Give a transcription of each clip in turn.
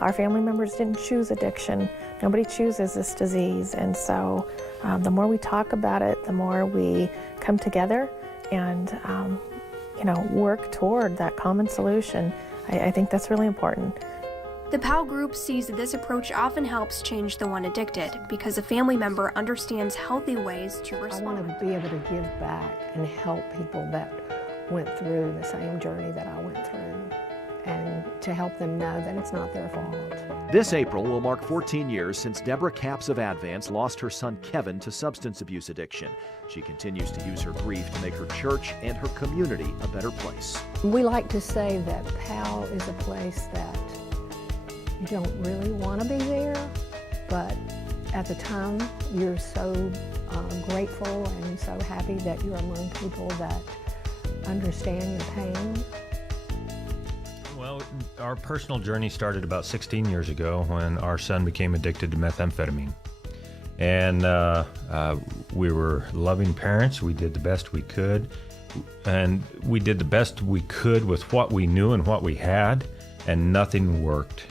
our family members didn't choose addiction. Nobody chooses this disease. And so the more we talk about it, the more we come together and work toward that common solution. I think that's really important. The PAL group sees that this approach often helps change the one addicted because a family member understands healthy ways to respond. I want to be able to give back and help people that went through the same journey that I went through, and to help them know that it's not their fault. This April will mark 14 years since Deborah Capps of Advance lost her son Kevin to substance abuse addiction. She continues to use her grief to make her church and her community a better place. We like to say that PAL is a place that you don't really want to be there, but at the time you're so grateful and so happy that you're among people that understand your pain. Well, our personal journey started about 16 years ago when our son became addicted to methamphetamine. And we were loving parents. We did the best we could. And we did the best we could with what we knew and what we had, and nothing worked.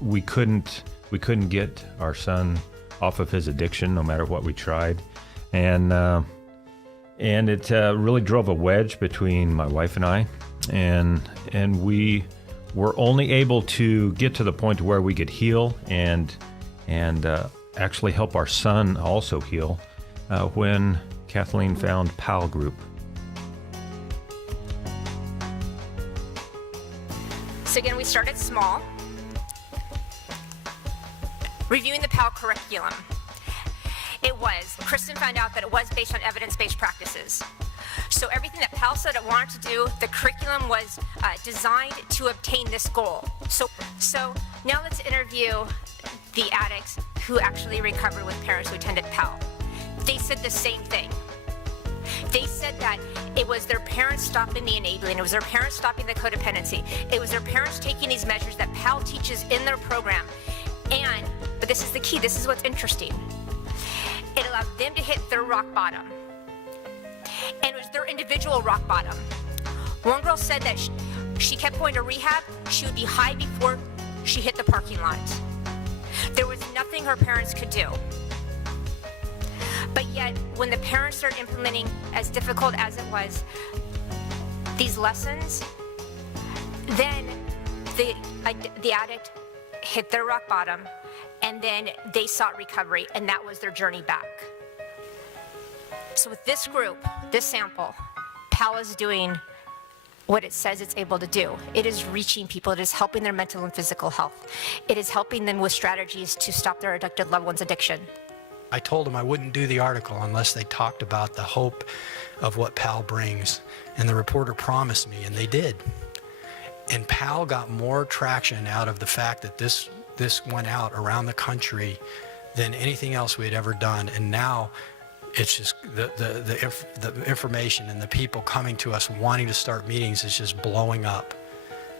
We couldn't get our son off of his addiction no matter what we tried. And it really drove a wedge between my wife and I. And we were only able to get to the point where we could heal and actually help our son also heal when Kathleen found PAL Group. So again, we started small, reviewing the PAL curriculum. Kristen found out that it was based on evidence-based practices. So everything that PAL said it wanted to do, the curriculum was designed to obtain this goal. So now let's interview the addicts who actually recovered with parents who attended PAL. They said the same thing. They said that it was their parents stopping the enabling, it was their parents stopping the codependency, it was their parents taking these measures that PAL teaches in their program. But this is the key, this is what's interesting. It allowed them to hit their rock bottom. And it was their individual rock bottom. One girl said that she kept going to rehab, she would be high before she hit the parking lot. There was nothing her parents could do. But yet, when the parents started implementing, as difficult as it was, these lessons, then the addict hit their rock bottom, and then they sought recovery, and that was their journey back. So with this group, this sample, PAL is doing what it says it's able to do. It is reaching people. It is helping their mental and physical health. It is helping them with strategies to stop their addicted loved one's addiction. I told them I wouldn't do the article unless they talked about the hope of what PAL brings. And the reporter promised me, and they did. And PAL got more traction out of the fact that this went out around the country than anything else we had ever done. And now it's just the information and the people coming to us wanting to start meetings is just blowing up.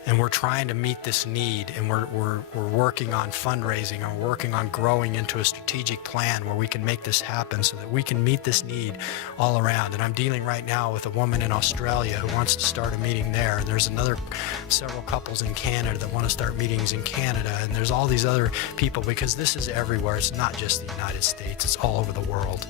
And we're trying to meet this need, and we're working on fundraising, and we're working on growing into a strategic plan where we can make this happen so that we can meet this need all around. And I'm dealing right now with a woman in Australia who wants to start a meeting there. And there's several couples in Canada that want to start meetings in Canada. And there's all these other people, because this is everywhere. It's not just the United States, it's all over the world.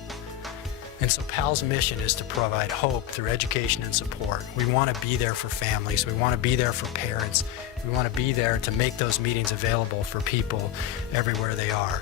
And so PAL's mission is to provide hope through education and support. We want to be there for families. We want to be there for parents. We want to be there to make those meetings available for people everywhere they are.